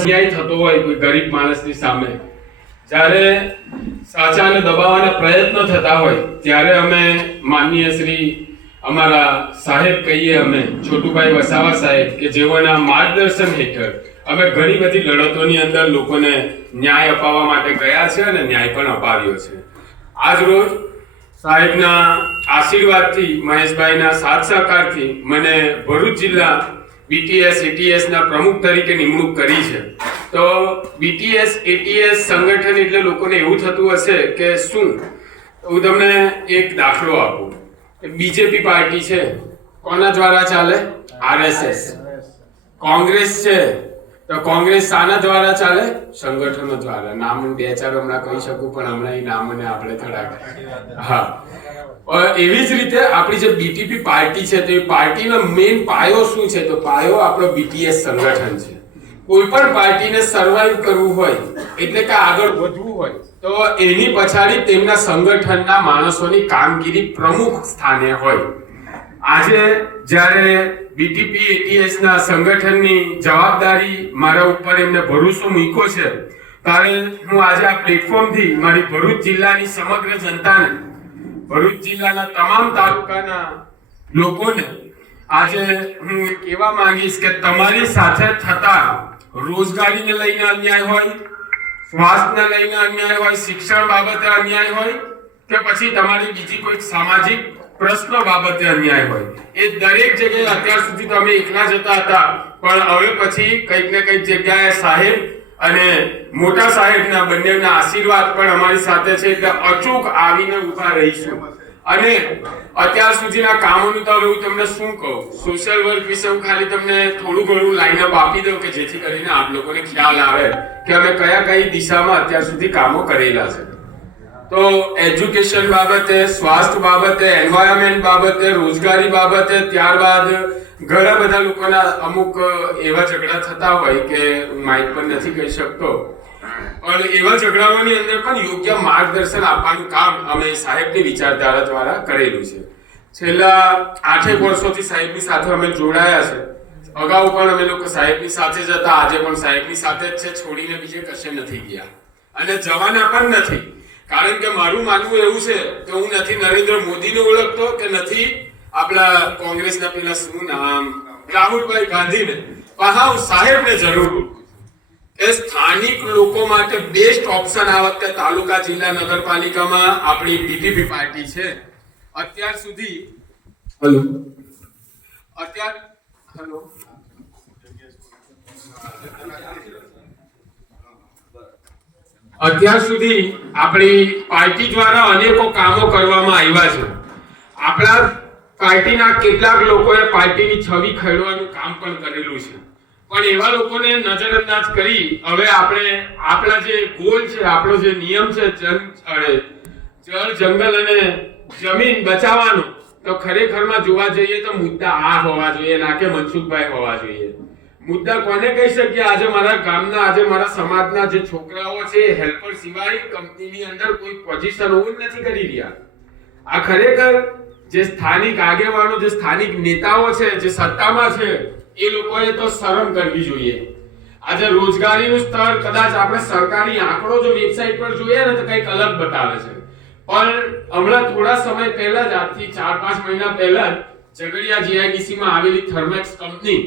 અન્યાય થતો હોય કોઈ ગરીબ માણસની સામે, જ્યારે સાચાને દબાવવાના પ્રયત્ન થતા હોય ત્યારે અમે માનનીય શ્રી અમારા સાહેબ કહીએ અમે છોટુભાઈ વસાવા સાહેબ કે જેઓના માર્ગદર્શન હેઠળ અમે ઘણી બધી લડતોની અંદર લોકોને ન્યાય અપાવવા માટે ગયા છે અને ન્યાય પણ અપાવ્યો છે. આજ રોજ સાહેબના આશીર્વાદથી, મહેશભાઈના સાથ સહકારથી મને ભરૂચ જિલ્લા બીટીએસ એટીએસ ના પ્રમુખ તરીકે નિમણૂક કરી છે. તો બીટીએસ એટીએસ સંગઠન એટલે લોકોને એવું થતું હશે કે શું, હું તમને એક દાખલો આપું. બીજેપી પાર્ટી છે, કોના દ્વારા ચાલે? આરએસએસ. કોંગ્રેસ છે, તો કોંગ્રેસ શાના દ્વારા ચાલે? સંગઠનો દ્વારા. નામ બે ચાર હમણાં કહી શકું પણ હમણાં એ નામને આપણે થોડાક એવી જ રીતે આપણી જે બીટીપી પાર્ટી છે તો એ પાર્ટીનો મેઇન પાયો શું છે? તો પાયો આપણો બીટીએસ સંગઠન છે. કોઈ પણ પાર્ટીને સર્વાઈવ કરવું હોય એટલે કે આગળ વધવું હોય તો એની પછાડી તેમના સંગઠનના માણસોની કામગીરી પ્રમુખ સ્થાને હોય. આજે જ્યારે બીટીપી એટીએસ ના સંગઠનની જવાબદારી મારા ઉપર એમને ભરોસો મૂક્યો છે ત્યારે હું આજે આ પ્લેટફોર્મથી મારી ભરૂચ જિલ્લાની સમગ્ર જનતાને, ભરૂચ જિલ્લાના તમામ તાલુકાના લોકોને આજે હું કહેવા માંગીશ કે તમારી સાથે થતા રોજગારીને લઈને અન્યાય હોય, સ્વાસ્થ્યને લઈને અન્યાય હોય, શિક્ષણ બાબતે અન્યાય હોય કે પછી તમારી બીજી કોઈ સામાજિક પ્રશ્નો બાબતે અન્યાય હોય, એ દરેક જગ્યાએ અત્યાર સુધી તમે એકલા જતા હતા પણ હવે પછી કંઈક ને કંઈક જગ્યાએ સાહેબ અને મોટા સાહેબના બંનેના આશીર્વાદ પણ અમારી સાથે છે એટલે અચૂક આવીને ઊભા રહીશું. અને અત્યાર સુધીના કામોનું તો હવે હું તમને શું કહું, સોશિયલ વર્ક વિશે હું ખાલી તમને થોડું ઘણું લાઈનઅપ આપી દઉં કે જેથી કરીને આપ લોકોને ખ્યાલ આવે કે અમે કઈ દિશામાં અત્યાર સુધી કામો કરેલા છે. તો એજ્યુકેશન બાબતે, સ્વાસ્થ્ય બાબતે, એન્વાયરમેન્ટ બાબતે, રોજગારી બાબતે, ત્યારબાદ ઘણા બધા લોકોના અમુક એવા ઝઘડા થતા હોય કે માઇક પર નથી કહી શકતો, પણ એવા ઝઘડાઓની અંદર પણ યોગ્ય માર્ગદર્શન આપવાનું કામ અમે સાહેબની વિચારધારા દ્વારા કરેલું છે. છેલ્લા 8 વર્ષોથી સાહેબની સાથે અમે જોડાયા છે. અગાઉ પણ અમે લોકો સાહેબની સાથે જ હતા, આજે પણ સાહેબની સાથે જ છે, છોડીને બીજે કશે નથી ગયા અને જવાના પણ નથી. કારણ કે મારું માનવું એવું છે કે હું નથી નરેન્દ્ર મોદીને ઓળખતો કે નથી આપણા કોંગ્રેસના પેલા શું નામ રાહુલભાઈ ગાંધીને, પણ હા હું સાહેબને જરૂર ઓળખું કે સ્થાનિક લોકો માટે બેસ્ટ ઓપ્શન આ વખતે તાલુકા, જિલ્લા, નગરપાલિકામાં આપણી બીટીપી પાર્ટી છે. અત્યાર સુધી અત્યાર સુધી આપણી પાર્ટી દ્વારા અનેકો કામો કરવામાં આવ્યા છે. આપણા પાર્ટીના કેટલાક લોકોએ પાર્ટીની છબી ખેડવાનું કામ પણ કરેલું છે, પણ એવા લોકોને નજરઅંદાજ કરી હવે આપણે આપણા જે ગોલ છે, આપણો જે નિયમ છે જળ, જંગલ અને જમીન બચાવવાનો, તો ખરેખરમાં જોવા જઈએ તો મુદ્દા આ હોવા જોઈએ ના કે મનસુખભાઈ હોવા જોઈએ. મુદ્દા કોને કહી શકીએ? આજે મારા ગામના, આજે મારા સમાજના જે છોકરાઓ છે હેલ્પર સિવાય કંપનીની અંદર કોઈ પોઝિશન હોવું જ નથી કરી રહ્યા. આ ખરેખર જે સ્થાનિક આગેવાનો, જે સ્થાનિક નેતાઓ છે, જે સત્તામાં છે, એ લોકોએ તો શરમ કરવી જોઈએ. આજે રોજગારીનું સ્તર કદાચ આપણે સરકારી આંકડો જો વેબસાઇટ પર જોઈએ ને તો કંઈક અલગ બતાવે છે, પણ હમણાં થોડા સમય પહેલા જ, આજથી 4-5 મહિના પહેલા જ ઝઘડિયા જીઆઈડીસી માં આવેલી થર્મેક્સ કંપની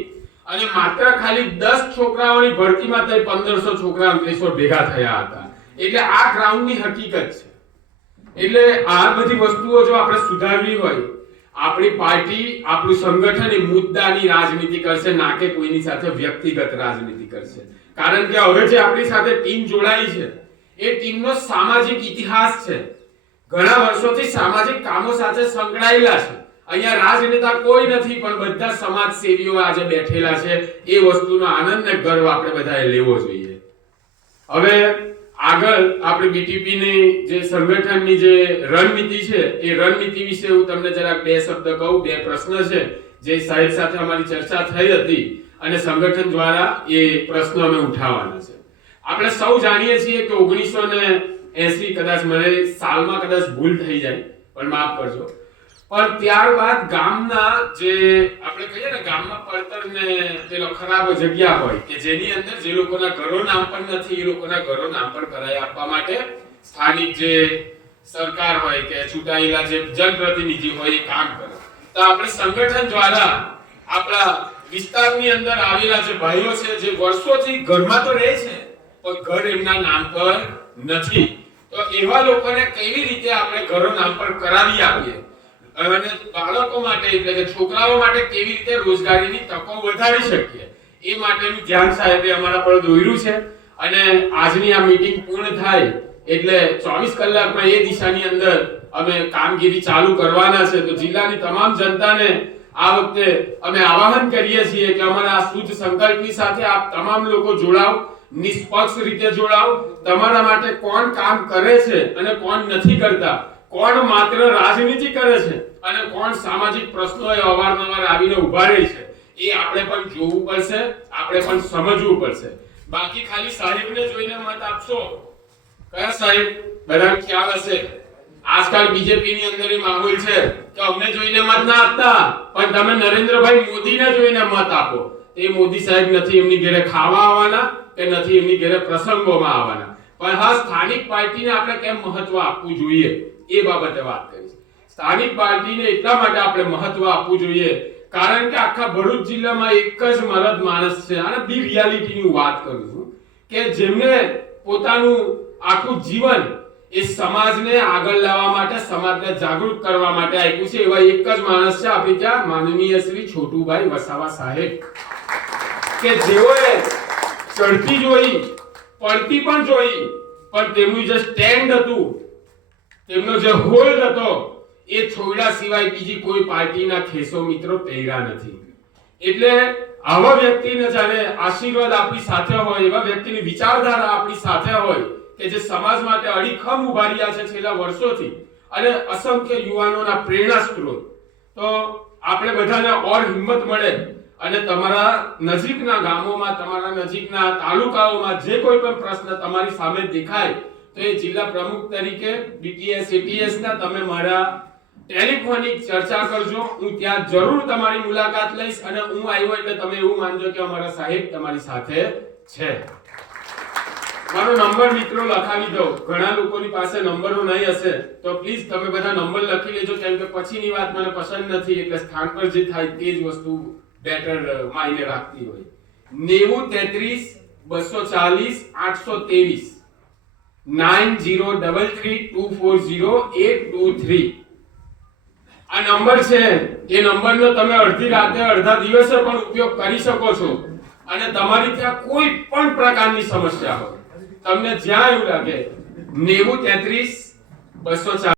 અને માત્ર ખાલી 10 છોકરાઓની ભરતીમાં તો 1500 છોકરા અંકલેશ્વર ભેગા થયા હતા. એટલે આ ગ્રાઉન્ડની હકીકત છે. એટલે આ બધી વસ્તુઓ જો આપણે સુધારવી હોય, આપણી પાર્ટી, આપણું સંગઠન એ મુદ્દાની રાજનીતિ કરશે ના કે કોઈની સાથે વ્યક્તિગત રાજનીતિ કરશે. કારણ કે હવે જે આપણી સાથે ટીમ જોડાઈ છે એ ટીમનો સામાજિક ઇતિહાસ છે, ઘણા વર્ષોથી સામાજિક કામો સાથે સંકળાયેલા છે. અહીંયા રાજનેતા કોઈ નથી પણ બધા સમાજ સેવીઓ આજે બેઠેલા છે. એ વસ્તુનો આનંદ ને ગર્વ આપણે બધાએ લેવો જોઈએ. હવે આગળ આપણે બીટીપી ની જે સંગઠનની જે રણનીતિ છે એ રણનીતિ વિશે હું તમને જરાક બે શબ્દ કહું. બે પ્રશ્ન છે જે સાહેબ સાથે અમારી ચર્ચા થઈ હતી અને સંગઠન દ્વારા એ પ્રશ્નો અમે ઉઠાવવાના છે. આપણે સૌ જાણીએ છીએ કે 1980 કદાચ મને સાલમાં કદાચ ભૂલ થઈ જાય પણ માફ કરજો, પણ ત્યારબાદ ગામના જે આપણે કહીએ ને ગામમાં પડતર ને પેલો ખરાબ જગ્યા હોય કે જેની અંદર જે લોકોના ઘરો નામ પણ નથી એ લોકોના ઘરો નામ પણ કરાવી આપવા માટે સ્થાનિક જે સરકાર હોય કે ચૂંટાયેલા જે જનપ્રતિનિધિ હોય એ કામ કરે. તો આપણે સંગઠન દ્વારા આપણા વિસ્તારની અંદર આવેલા જે ભાઈઓ છે જે વર્ષોથી ઘરમાં તો રહે છે પણ ઘર એમના નામ પર નથી, તો એવા લોકોને કેવી રીતે આપણે ઘરો નામ પર કરાવી આપીએ અને બાળકો માટે એટલે કે છોકરાઓ માટે કેવી રીતે રોજગારીની તકો વધારી શકીએ એ માટેનું ધ્યાન સાહેબે અમારા પર દોર્યું છે. અને આજની આ મીટિંગ પૂર્ણ થાય એટલે 24 કલાકમાં એ દિશાની અંદર અમે કામગીરી ચાલુ કરવાના છે. તો જિલ્લાની તમામ જનતાને આ વખતે અમે આવાહન કરીએ છીએ કે અમારા આ શુદ્ધ સંકલ્પની સાથે આપ તમામ લોકો જોડાઓ, નિષ્પક્ષ રીતે જોડાઓ. તમારા માટે કોણ કામ કરે છે અને કોણ નથી કરતા, કોણ માત્ર રાજનીતિ કરે છે અને કોણ સામાજિક પ્રશ્નોએ અવારનવાર આવીને ઉભા રહે છે એ આપણે પણ જોવું પડશે, આપણે પણ સમજવું પડશે. બાકી ખાલી સાહેબને જોઈને મત આપશો, કયા સાહેબ બધાને ખ્યાલ હશે આજકાલ બીજેપી ની અંદર એ માહોલ છે કે અમને જોઈને મત ના આપતા પણ તમે નરેન્દ્રભાઈ મોદીને જોઈને મત આપો. એ મોદી સાહેબ નથી એમની ઘરે ખાવા આવવાના કે નથી એમની ઘરે પ્રસંગોમાં આવવાના, પણ હા સ્થાનિક પાર્ટીને આપણે કેમ મહત્વ આપવું જોઈએ એ બાબતે વાત કરી છે. સ્થાનિક પાર્ટીને એટલા માટે આપણે મહત્વ આપવું જોઈએ કારણ કે આખા ભરૂચ જિલ્લામાં એક જ મરદ માણસ છે, અને બી રિયાલિટીની વાત કરું છું કે જેમને પોતાનું આખું જીવન એ સમાજને આગળ લાવવા માટે, સમાજને જાગૃત કરવા માટે આપ્યું છે. એવા એક જ માણસ છે આપણે ત્યાં માનનીય શ્રી છોટુભાઈ વસાવા સાહેબ, કે જેઓએ ચડતી જોઈ, પડતી પણ જોઈ, પણ તેમનું જે સ્ટેન્ડ હતું, તેમનો જે હોલ્ડ હતો એ છોડ્યા સિવાય બીજી કોઈ પાર્ટીના ખેસો મિત્રો પહેર્યા નથી. એટલે આવા વ્યક્તિને જ્યારે આશીર્વાદ આપણી સાથે હોય, એવા વ્યક્તિની વિચારધારા આપણી સાથે હોય કે જે સમાજ માટે અડીખમ ઉભા રહ્યા છે છેલ્લા વર્ષોથી અને અસંખ્ય યુવાનોના પ્રેરણા સ્ત્રોત, તો આપણે બધાને ઓર હિંમત મળે અને તમારા નજીકના ગામોમાં, તમારા નજીકના તાલુકાઓમાં જે કોઈ પણ પ્રશ્ન તમારી સામે દેખાય તો એ જિલ્લા પ્રમુખ તરીકે બીટીએસ એટીએસ ના તમે મારા ટેલિફોનિક ચર્ચા કરજો. હું ત્યાં જરૂર તમારી મુલાકાત લઈશ અને હું આવ્યો એટલે તમે એવું માનજો કે અમારા સાહેબ તમારી સાથે છે. મારો નંબર મિત્રો લખાવી દો. ઘણા લોકોની પાસે નંબરો નહીં હશે તો પ્લીઝ તમે બધા નંબર લખી લેજો, કેમ કે પછીની વાત મને પસંદ નથી, એટલે સ્થાન પર જે થાય તે જ વસ્તુ બેટર માયને રાખતી હોય. 90 33 240 823 9033240823 આ નંબર છે. એ નંબરનો તમે અડધી રાતે, અડધા દિવસે પણ ઉપયોગ કરી શકો છો. અને તમારી ત્યાં કોઈ પણ પ્રકારની સમસ્યા હોય, તમને જ્યાં એવું લાગે 90 33 240